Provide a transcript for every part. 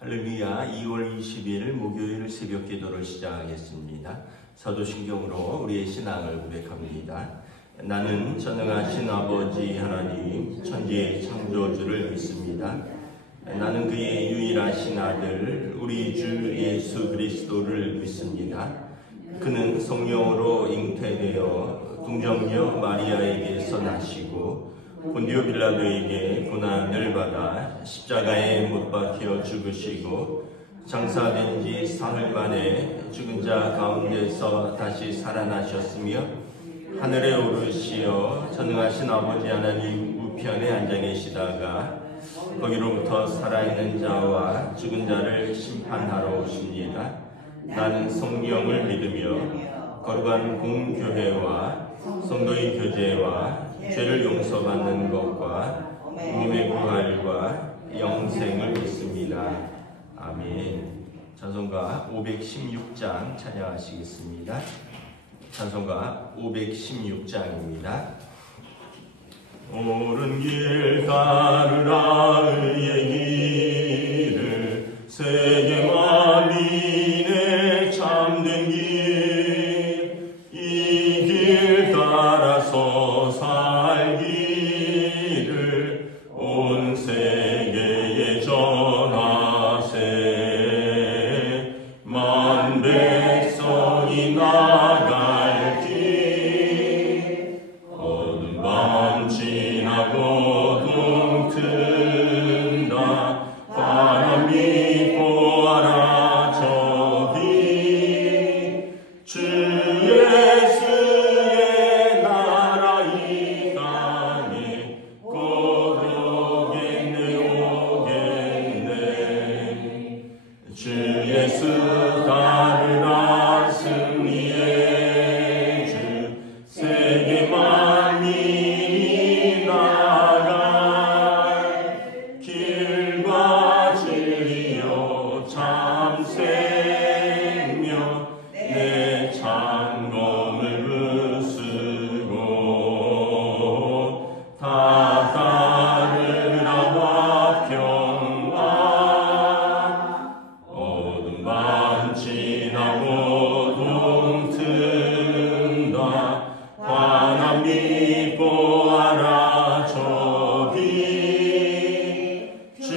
할렐루야. 2월 20일 목요일 새벽 기도를 시작하겠습니다. 사도신경으로 우리의 신앙을 고백합니다. 나는 전능하신 아버지 하나님 천지의 창조주를 믿습니다. 나는 그의 유일하신 아들 우리 주 예수 그리스도를 믿습니다. 그는 성령으로 잉태되어 동정녀 마리아에게서 나시고 본디오 빌라도에게 고난을 받아 십자가에 못 박혀 죽으시고 장사된 지 사흘 만에 죽은 자 가운데서 다시 살아나셨으며 하늘에 오르시어 전능하신 아버지 하나님 우편에 앉아 계시다가 거기로부터 살아있는 자와 죽은 자를 심판하러 오십니다. 나는 성령을 믿으며 거룩한 공교회와 성도의 교제와 죄를 용서받는 것과 몸의 부활과 영생을 믿습니다. 아멘. 찬송가 516장 찬양하시겠습니다. 찬송가 516장입니다. 옳은 길 따르라 의의 길을 세계 만민의 참된 길, 이 길 따라서 살기를 온 세계에 전하세. 만 백성이 나갈 길 어두운 밤 지나고 둥 튼다. 바람 믿고 알아저기 주 예수의 나라 이 땅에 곧 오겠네 오겠네. 주 예수 따르라 승리의 주 세계 만민이 나갈 길과 진리요 참 생명 내 창검을 부수고 다 따르라 화평한 어둠 밤 지나고 동 튼다. 환한 믿고 알아 저기 주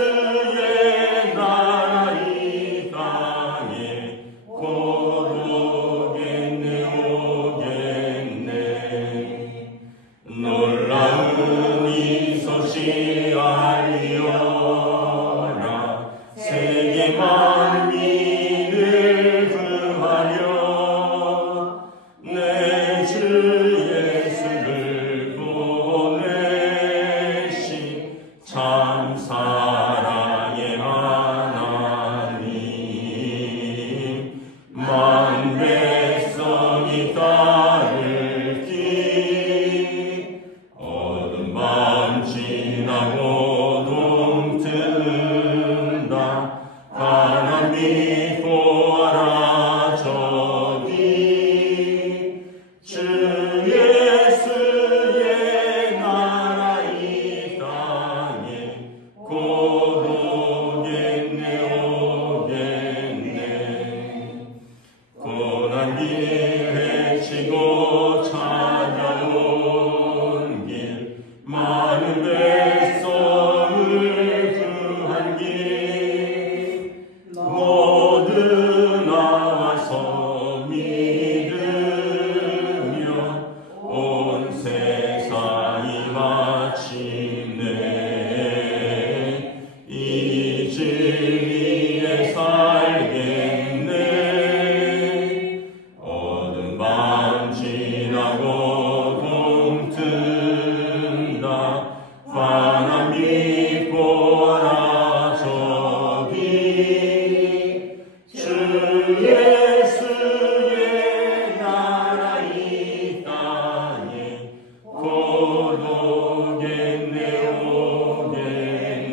예수의 나라 이 땅에 곧 오겠네 오겠네. 놀라운 이 소식 알리어라. 세계 만민을 구하려 내 주 예수를 보내신 참 사랑의 하나님. 만 백성이 따를 길 어두운 밤 지나고 동 튼다. 바람 믿고 알아 저기 주 예수의 나라 이 땅에 곧 오겠네 오겠네. 고난 길 헤치고 찾아온 길 많은 백성을 구한 길 모두 나와서 믿으며 온 세상이 마침내 이 진리에 살겠네. 어두운 밤 지나고 동 튼다. 환한 믿고 알아 저기 주 예수의 나라 이 땅에 곧 오겠네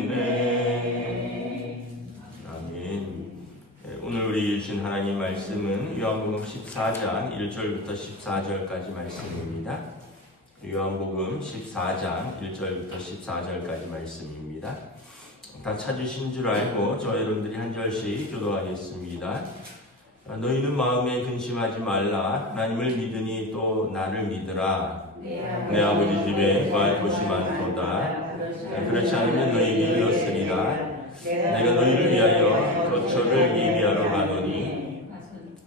오겠네. 아멘. 오늘 우리 주신 하나님 말씀은 요한복음 14장 1절부터 14절까지 말씀입니다. 요한복음 14장 1절부터 14절까지 말씀입니다. 다 찾으신 줄 알고 저 여러분들이 한 절씩 교도하겠습니다. 너희는 마음에 근심하지 말라. 하나님을 믿으니 또 나를 믿으라. 내 아버지 집에 거할 곳이 많도다. 그렇지 않으면 너희에게 이르렀으리라. 내가 너희를 위하여 거처를 예비하러 가노니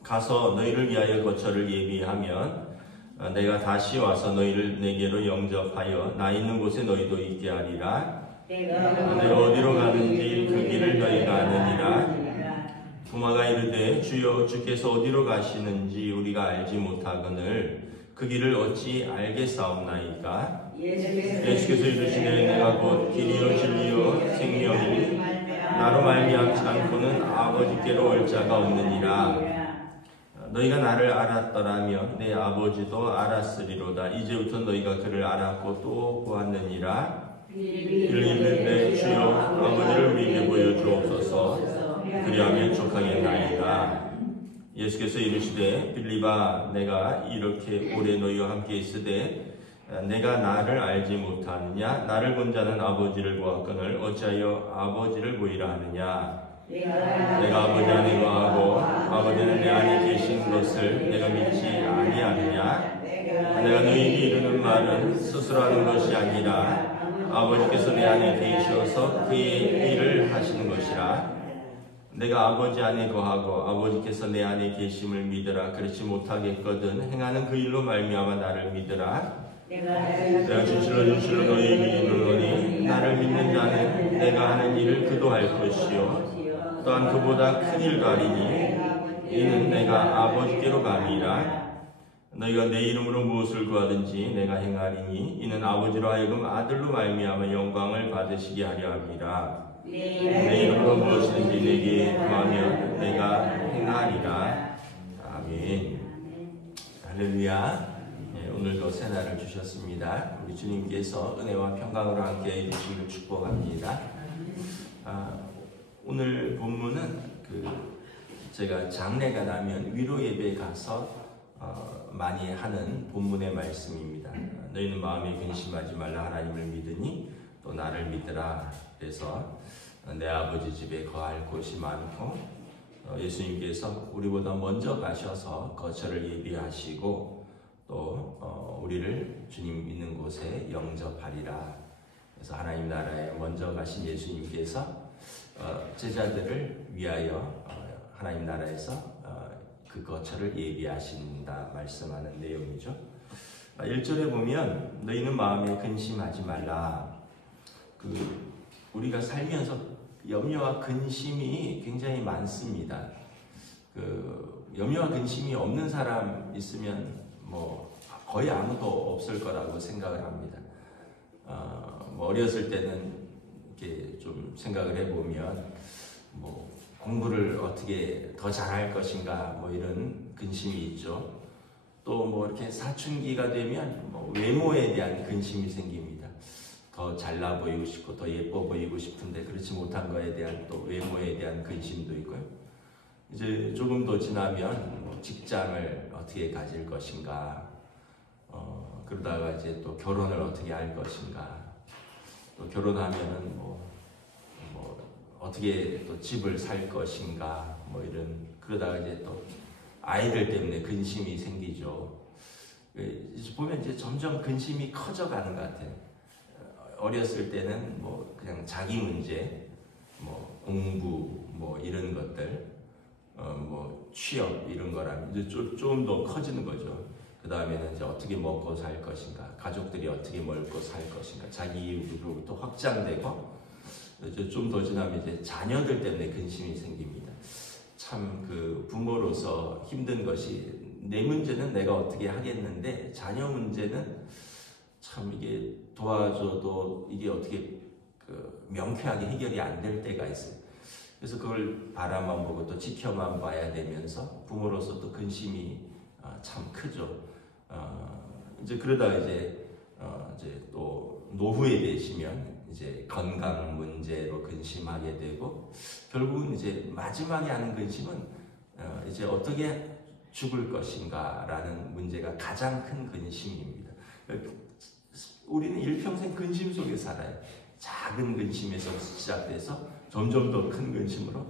가서 너희를 위하여 거처를 예비하면 내가 다시 와서 너희를 내게로 영접하여 나 있는 곳에 너희도 있게 하리라. 내가 어디로 가는지 그 길을 너희가 아느니라. 도마가 이르되 주여 주께서 어디로 가시는지 우리가 알지 못하거늘 그 길을 어찌 알겠사옵나이까. 예수께서 이르시되 내가 곧 길이요 진리요 생명이니 나로 말미암지 않고는 아버지께로 올 자가 없느니라. 너희가 나를 알았더라면 내 아버지도 알았으리로다. 이제부터 너희가 그를 알았고 또 보았느니라. 이를 이르되 주여 아버지를 우리에게 보여주옵소서. 그리하면 족하겠나이다. 예수께서 이르시되 빌립아 내가 이렇게 오래 너희와 함께 있으되 내가 나를 알지 못하느냐. 나를 본 자는 아버지를 보았거늘 어찌하여 아버지를 보이라 하느냐. 내가 아버지 안에 거하고 아버지는 내 안에 계신 것을 내가 믿지 아니하느냐. 내가 너희에게 이르는 말은 스스로 하는 것이 아니라 아버지께서 내 안에 계셔서 그의 일을 하시는 것이라. 내가 아버지 안에 거하고 아버지께서 내 안에 계심을 믿으라. 그렇지 못하겠거든 행하는 그 일로 말미암아 나를 믿으라. 내가 진실로 너희에게 이르노니 나를 믿는 자는 내가 하는 일을 그도 할 것이요 또한 그보다 큰 일도 하리니 이는 내가 아버지께로 감이라. 너희가 내 이름으로 무엇을 구하든지 내가 행하리니 이는 아버지로 하여금 아들로 말미암아 영광을 받으시게 하려 함이라. 내 이름으로 무엇이든지 내게 구하면 내가 행하리라. 아멘. 할렐루야. 오늘도 새날을 주셨습니다. 우리 주님께서 은혜와 평강으로 함께 해주시길 축복합니다. 오늘 본문은 제가 장례가 나면 위로 예배에 가서 많이 하는 본문의 말씀입니다. 너희는 마음에 근심하지 말라. 하나님을 믿으니 또 나를 믿으라. 그래서 내 아버지 집에 거할 곳이 많고 예수님께서 우리보다 먼저 가셔서 거처를 예비하시고 또 우리를 주님 있는 곳에 영접하리라. 그래서 하나님 나라에 먼저 가신 예수님께서 제자들을 위하여 하나님 나라에서 그 거처를 예비하신다 말씀하는 내용이죠. 1절에 보면 너희는 마음에 근심하지 말라. 우리가 살면서 염려와 근심이 굉장히 많습니다. 염려와 근심이 없는 사람 있으면 거의 아무도 없을 거라고 생각을 합니다. 어렸을 때는 이렇게 좀 생각을 해보면 공부를 어떻게 더 잘할 것인가 이런 근심이 있죠. 또 이렇게 사춘기가 되면 외모에 대한 근심이 생깁니다. 더 잘나 보이고 싶고 더 예뻐 보이고 싶은데 그렇지 못한 거에 대한 또 외모에 대한 근심도 있고요. 이제 조금 더 지나면 직장을 어떻게 가질 것인가, 그러다가 이제 또 결혼을 어떻게 할 것인가, 또 결혼하면은 어떻게 또 집을 살 것인가, 그러다가 이제 또 아이들 때문에 근심이 생기죠. 이제 보면 이제 점점 근심이 커져가는 것 같아요. 어렸을 때는 그냥 자기 문제, 공부, 이런 것들, 취업 이런 거라면 이제 좀 더 커지는 거죠. 그 다음에는 이제 어떻게 먹고 살 것인가, 가족들이 어떻게 먹고 살 것인가, 자기 이후로부터 확장되고, 이제 좀 더 지나면 이제 자녀들 때문에 근심이 생깁니다. 참 부모로서 힘든 것이 내 문제는 내가 어떻게 하겠는데 자녀 문제는 참 이게 도와줘도 이게 어떻게 명쾌하게 해결이 안 될 때가 있어요. 그래서 그걸 바라만 보고 또 지켜만 봐야 되면서 부모로서 또 근심이 참 크죠. 이제 그러다가 이제 또 노후에 되시면 이제 건강 문제로 근심하게 되고 결국은 이제 마지막에 하는 근심은 이제 어떻게 죽을 것인가라는 문제가 가장 큰 근심입니다. 우리는 일평생 근심 속에 살아요. 작은 근심에서 시작돼서 점점 더 큰 근심으로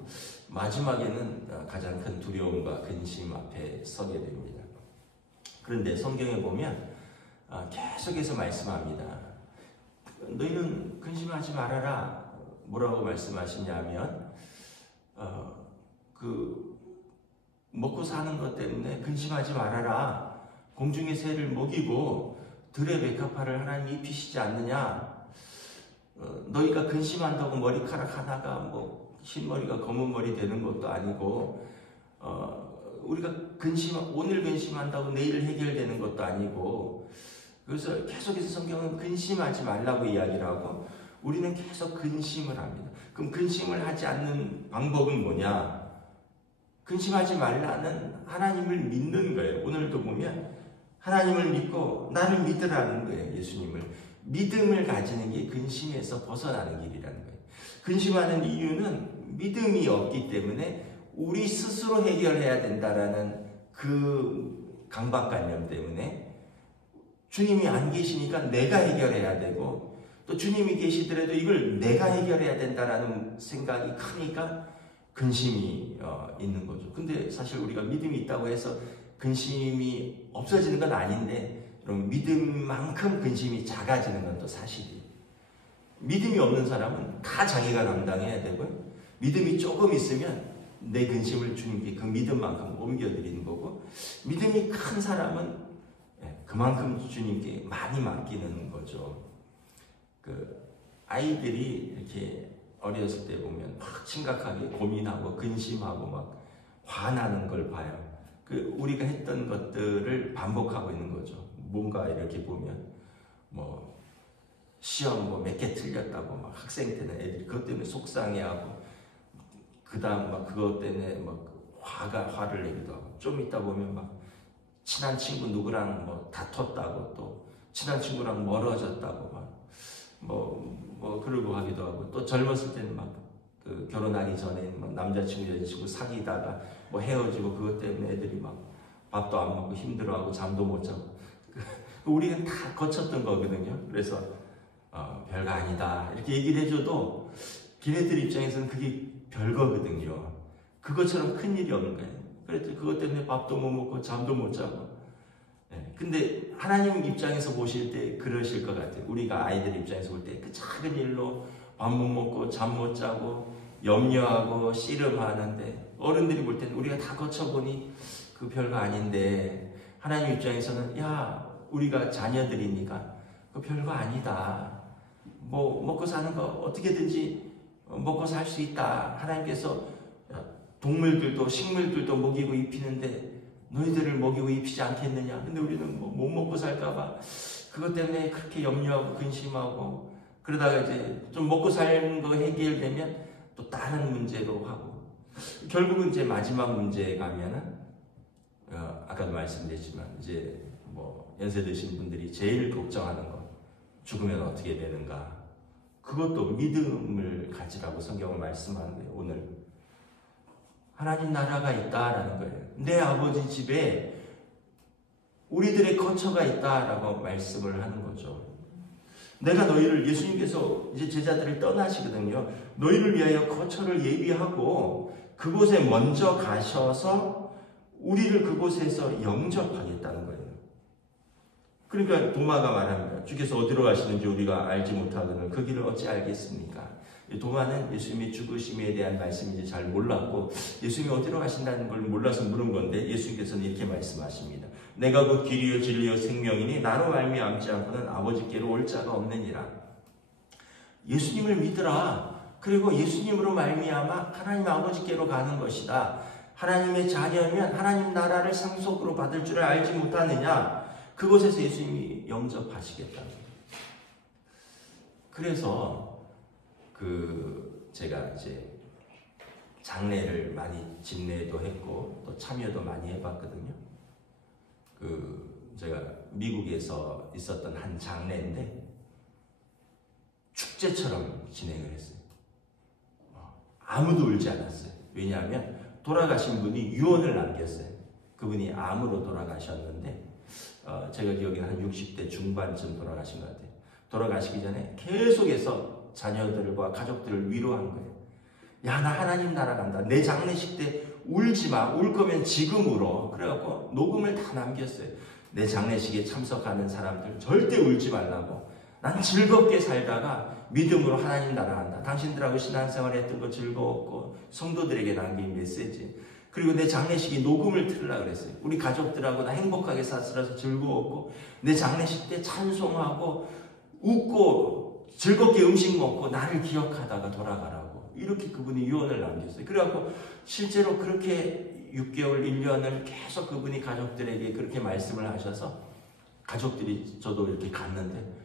마지막에는 가장 큰 두려움과 근심 앞에 서게 됩니다. 그런데 성경에 보면 계속해서 말씀합니다. 너희는 근심하지 말아라. 뭐라고 말씀하시냐면 먹고 사는 것 때문에 근심하지 말아라. 공중의 새를 먹이고 들의 백합화를 하나님이 입히시지 않느냐. 너희가 근심한다고 머리카락 하나가 뭐 흰머리가 검은 머리 되는 것도 아니고 우리가 오늘 근심한다고 내일 해결되는 것도 아니고, 그래서 계속해서 성경은 근심하지 말라고 이야기를 하고 우리는 계속 근심을 합니다. 그럼 근심을 하지 않는 방법은 뭐냐? 근심하지 말라는 하나님을 믿는 거예요. 오늘도 보면 하나님을 믿고 나를 믿으라는 거예요. 예수님을. 믿음을 가지는 게 근심에서 벗어나는 길이라는 거예요. 근심하는 이유는 믿음이 없기 때문에 우리 스스로 해결해야 된다라는 그 강박관념 때문에 주님이 안 계시니까 내가 해결해야 되고, 또 주님이 계시더라도 이걸 내가 해결해야 된다라는 생각이 크니까 근심이 있는 거죠. 근데 사실 우리가 믿음이 있다고 해서 근심이 없어지는 건 아닌데, 그럼 믿음만큼 근심이 작아지는 건 또 사실이에요. 믿음이 없는 사람은 다 자기가 감당해야 되고요. 믿음이 조금 있으면 내 근심을 주님께 그 믿음만큼 옮겨드리는 거고, 믿음이 큰 사람은 그만큼 주님께 많이 맡기는 거죠. 아이들이 이렇게 어렸을 때 보면 막 심각하게 고민하고 근심하고 막 화나는 걸 봐요. 우리가 했던 것들을 반복하고 있는 거죠. 뭔가 이렇게 보면 뭐 시험 몇 개 틀렸다고 막 학생 때는 애들이 그것 때문에 속상해하고, 그 다음 막 그것 때문에 막 화를 내기도 하고, 좀 있다 보면 막 친한 친구 누구랑 뭐 다퉜다고, 또 친한 친구랑 멀어졌다고 막 그러고 하기도 하고, 또 젊었을 때는 막 결혼하기 전에 막 남자친구 여자친구 사귀다가 뭐 헤어지고 그것 때문에 애들이 막 밥도 안 먹고 힘들어하고 잠도 못 자고, 우리가 다 거쳤던 거거든요. 그래서 별거 아니다 이렇게 얘기를 해줘도 걔네들 입장에서는 그게 별거거든요. 그것처럼 큰 일이 없는 거예요. 그래서 그것 때문에 밥도 못 먹고 잠도 못 자고. 근데 하나님 입장에서 보실 때 그러실 것 같아요. 우리가 아이들 입장에서 볼 때 그 작은 일로 밥 못 먹고 잠 못 자고 염려하고 씨름하는데, 어른들이 볼 때는 우리가 다 거쳐보니 그 별거 아닌데, 하나님 입장에서는 야 우리가 자녀들이니까 그 별거 아니다. 뭐 먹고 사는 거 어떻게든지 먹고 살 수 있다. 하나님께서 동물들도 식물들도 먹이고 입히는데 너희들을 먹이고 입히지 않겠느냐. 근데 우리는 못 먹고 살까봐 그것 때문에 그렇게 염려하고 근심하고, 그러다가 이제 좀 먹고 사는 거 해결되면 또 다른 문제로 하고, 결국은 이제 마지막 문제에 가면은 아까도 말씀드렸지만 이제 뭐 연세 드신 분들이 제일 걱정하는 거, 죽으면 어떻게 되는가. 그것도 믿음을 가지라고 성경은 말씀하는 거예요. 오늘 하나님 나라가 있다라는 거예요. 내 아버지 집에 우리들의 거처가 있다라고 말씀을 하는 거죠. 내가 너희를, 예수님께서 이제 제자들을 떠나시거든요. 너희를 위하여 거처를 예비하고 그곳에 먼저 가셔서 우리를 그곳에서 영접하겠다는 거예요. 그러니까 도마가 말합니다. 주께서 어디로 가시는지 우리가 알지 못하거늘 그 길을 어찌 알겠습니까? 도마는 예수님의 죽으심에 대한 말씀인지 잘 몰랐고, 예수님이 어디로 가신다는 걸 몰라서 물은 건데, 예수님께서는 이렇게 말씀하십니다. 내가 곧 길이요 진리요 생명이니 나로 말미암지 않고는 아버지께로 올 자가 없느니라. 예수님을 믿으라. 그리고 예수님으로 말미암아 하나님 아버지께로 가는 것이다. 하나님의 자녀면 하나님 나라를 상속으로 받을 줄을 알지 못하느냐. 그곳에서 예수님이 영접하시겠다는 거예요. 그래서 제가 이제 장례를 많이 집례도 했고 또 참여도 많이 해봤거든요. 제가 미국에서 있었던 한 장례인데 축제처럼 진행을 했어요. 아무도 울지 않았어요. 왜냐하면 돌아가신 분이 유언을 남겼어요. 그분이 암으로 돌아가셨는데 제가 기억에 한 60대 중반쯤 돌아가신 것 같아요. 돌아가시기 전에 계속해서 자녀들과 가족들을 위로한 거예요. 야, 나 하나님 나라 간다. 내 장례식 때 울지 마. 울 거면 지금 울어. 그래갖고 녹음을 다 남겼어요. 내 장례식에 참석하는 사람들 절대 울지 말라고. 난 즐겁게 살다가 믿음으로 하나님 나라 간다. 당신들하고 신앙생활 했던 거 즐거웠고, 성도들에게 남긴 메시지. 그리고 내 장례식에 녹음을 틀으려고 그랬어요. 우리 가족들하고 나 행복하게 살아서 즐거웠고, 내 장례식 때 찬송하고 웃고 즐겁게 음식 먹고 나를 기억하다가 돌아가라고. 이렇게 그분이 유언을 남겼어요. 그래갖고 실제로 그렇게 6개월, 1년을 계속 그분이 가족들에게 그렇게 말씀을 하셔서 가족들이 저도 이렇게 갔는데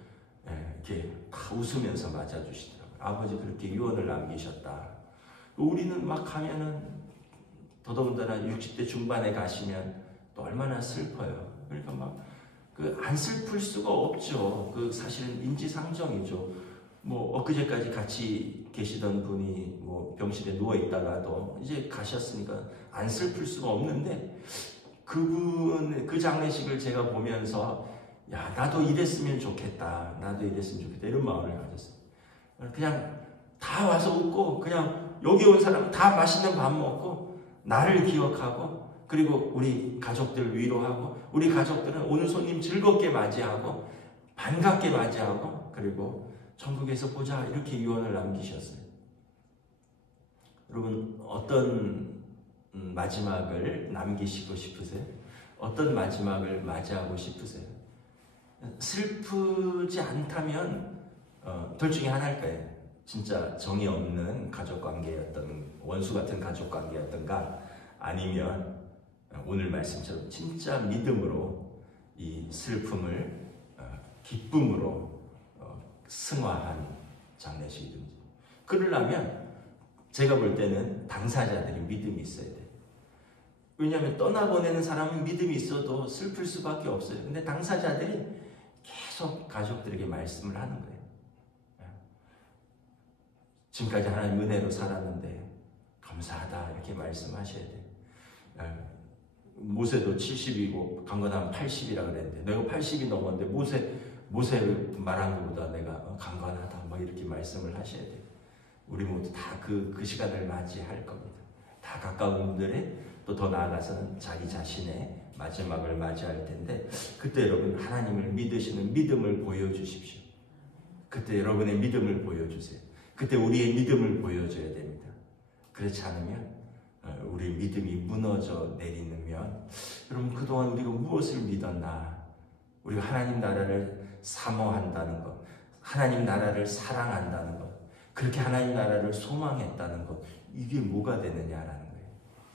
이렇게 다 웃으면서 맞아주시더라고요. 아버지 그렇게 유언을 남기셨다. 우리는 막 가면은 더더군다나 60대 중반에 가시면 또 얼마나 슬퍼요. 그러니까 막 안 슬플 수가 없죠. 사실은 인지상정이죠. 뭐 엊그제까지 같이 계시던 분이 뭐 병실에 누워 있다가도 이제 가셨으니까 안 슬플 수가 없는데, 그 장례식을 제가 보면서 야, 나도 이랬으면 좋겠다. 나도 이랬으면 좋겠다. 이런 마음을 가졌어요. 그냥 다 와서 웃고, 그냥 여기 온 사람 다 맛있는 밥 먹고, 나를 기억하고, 그리고 우리 가족들 위로하고, 우리 가족들은 오늘 손님 즐겁게 맞이하고, 반갑게 맞이하고, 그리고 천국에서 보자. 이렇게 유언을 남기셨어요. 여러분, 어떤 마지막을 남기시고 싶으세요? 어떤 마지막을 맞이하고 싶으세요? 슬프지 않다면 둘 중에 하나일 거예요. 진짜 정이 없는 가족관계였던, 원수 같은 가족관계였던가, 아니면 오늘 말씀처럼 진짜 믿음으로 이 슬픔을 기쁨으로 승화한 장례식이든지. 그러려면 제가 볼 때는 당사자들이 믿음이 있어야 돼요. 왜냐하면 떠나보내는 사람은 믿음이 있어도 슬플 수밖에 없어요. 근데 당사자들이 계속 가족들에게 말씀을 하는 거예요. 지금까지 하나님 은혜로 살았는데 감사하다 이렇게 말씀하셔야 돼요. 모세도 70이고 강건하면 80이라 그랬는데 내가 80이 넘었는데 모세 말한 것보다 내가 강건하다 막 이렇게 말씀을 하셔야 돼요. 우리 모두 다 그 시간을 맞이할 겁니다. 다 가까운 분들의 또 더 나아가서는 자기 자신의 마지막을 맞이할 텐데, 그때 여러분 하나님을 믿으시는 믿음을 보여주십시오. 그때 여러분의 믿음을 보여주세요. 그때 우리의 믿음을 보여줘야 됩니다. 그렇지 않으면 우리 믿음이 무너져 내리면, 여러분 그동안 우리가 무엇을 믿었나? 우리가 하나님 나라를 사모한다는 것, 하나님 나라를 사랑한다는 것, 그렇게 하나님 나라를 소망했다는 것, 이게 뭐가 되느냐라는 거예요.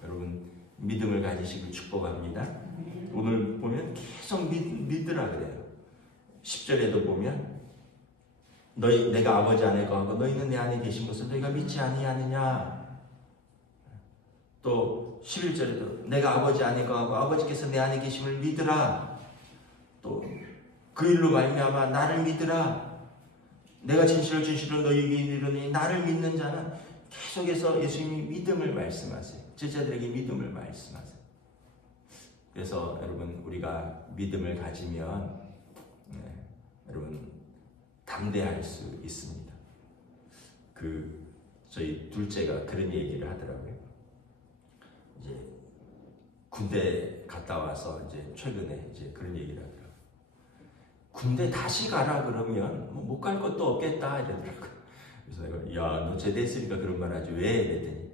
여러분 믿음을 가지시길 축복합니다. 오늘 보면 계속 믿으라 그래요. 10절에도 보면 내가 아버지 안에 거하고 너희는 내 안에 계신 것을 너희가 믿지 아니하느냐. 또 11절에도 내가 아버지 안에 거하고 아버지께서 내 안에 계심을 믿으라. 또 그 일로 말미암아 나를 믿으라. 내가 진실로 너희에게 이르노니 나를 믿는 자는, 계속해서 예수님이 믿음을 말씀하세요. 제자들에게 믿음을 말씀하세요. 그래서 여러분 우리가 믿음을 가지면 여러분 담대할 수 있습니다. 저희 둘째가 그런 얘기를 하더라고요. 이제 군대 갔다 와서 이제 최근에 이제 그런 얘기를 하더라고요. 군대 다시 가라 그러면 못 갈 것도 없겠다 이러더라고요. 그래서 내가 야, 너 제대했으니까 그런 말 하지 왜? 이랬더니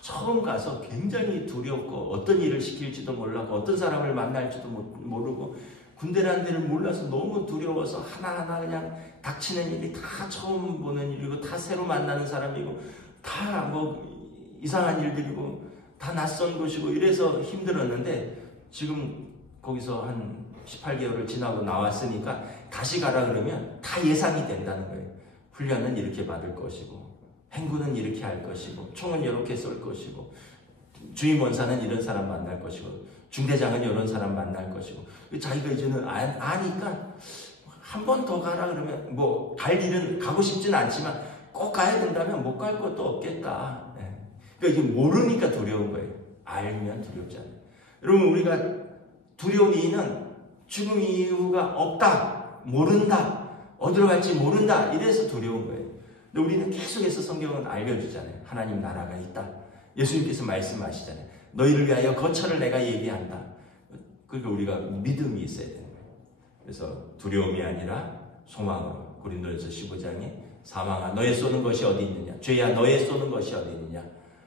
처음 가서 굉장히 두렵고 어떤 일을 시킬지도 몰랐고 어떤 사람을 만날지도 모르고 군대라는 데를 몰라서 너무 두려워서 하나하나 그냥 닥치는 일이 다 처음 보는 일이고 다 새로 만나는 사람이고 다 뭐 이상한 일들이고 다 낯선 곳이고 이래서 힘들었는데, 지금 거기서 한 18개월을 지나고 나왔으니까 다시 가라 그러면 다 예상이 된다는 거예요. 훈련은 이렇게 받을 것이고 행군은 이렇게 할 것이고 총은 이렇게 쏠 것이고 주임원사는 이런 사람 만날 것이고 중대장은 이런 사람 만날 것이고, 자기가 이제는 아니까 한 번 더 가라 그러면 뭐 갈 일은 가고 싶지는 않지만 꼭 가야 된다면 못 갈 것도 없겠다. 그러니까 이게 모르니까 두려운 거예요. 알면 두렵지 않아요. 여러분 우리가 두려운 이유는 죽음 이유가 없다, 모른다, 어디로 갈지 모른다 이래서 두려운 거예요. 근데 우리는 계속해서 성경은 알려주잖아요. 하나님 나라가 있다. 예수님께서 말씀하시잖아요. 너희를 위하여 거처를 내가 예비한다. 그러니까 우리가 믿음이 있어야 되는 거예요. 그래서 두려움이 아니라 소망으로. 고린도전서 15장에 사망아 너의 쏘는 것이 어디 있느냐, 죄야 너의 쏘는 것이 어디 있느냐.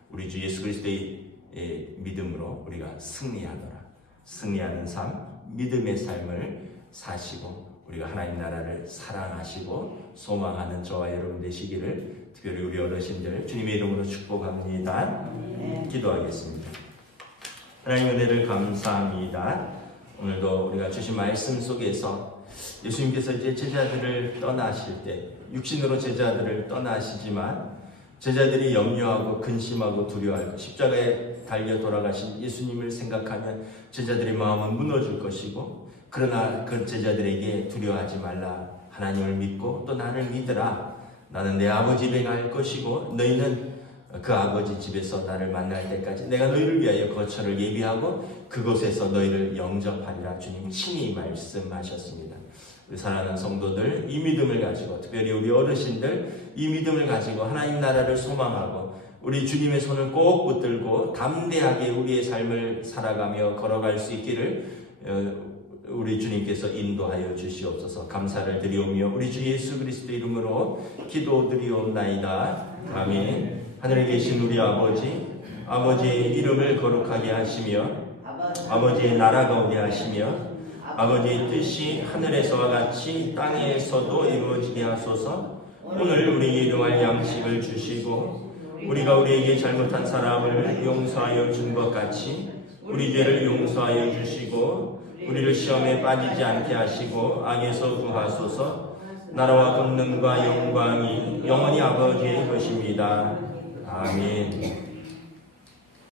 우리 주 예수 그리스도의 믿음으로 우리가 승리하노라. 승리하는 삶, 믿음의 삶을 사시고 우리가 하나님 나라를 사랑하시고 소망하는 저와 여러분 되시기를 특별히 우리 어르신들 주님의 이름으로 축복합니다. 기도하겠습니다. 하나님 은혜를 감사합니다. 오늘도 우리가 주신 말씀 속에서 예수님께서 이제 제자들을 떠나실 때 육신으로 제자들을 떠나시지만 제자들이 염려하고 근심하고 두려워하고 십자가에 달려 돌아가신 예수님을 생각하면 제자들의 마음은 무너질 것이고, 그러나 그 제자들에게 두려워하지 말라. 하나님을 믿고 또 나를 믿으라. 나는 내 아버지 집에 갈 것이고 너희는 그 아버지 집에서 나를 만날 때까지 내가 너희를 위하여 거처를 예비하고 그곳에서 너희를 영접하리라. 주님 친히 말씀하셨습니다. 우리 사랑하는 성도들, 이 믿음을 가지고, 특별히 우리 어르신들 이 믿음을 가지고 하나님 나라를 소망하고 우리 주님의 손을 꼭 붙들고 담대하게 우리의 삶을 살아가며 걸어갈 수 있기를 우리 주님께서 인도하여 주시옵소서. 감사를 드리오며 우리 주 예수 그리스도 이름으로 기도드리옵나이다. 아멘. 하늘에 계신 우리 아버지의 이름을 거룩하게 하시며 아버지의 나라가 오게 하시며 아버지의 뜻이 하늘에서와 같이 땅에서도 이루어지게 하소서. 오늘 우리에게 일용할 양식을 주시고 우리가 우리에게 잘못한 사람을 용서하여 준 것 같이 우리 죄를 용서하여 주시고 우리를 시험에 빠지지 않게 하시고 악에서 구하소서. 나라와 권능과 영광이 영원히 아버지의 것입니다. 아멘.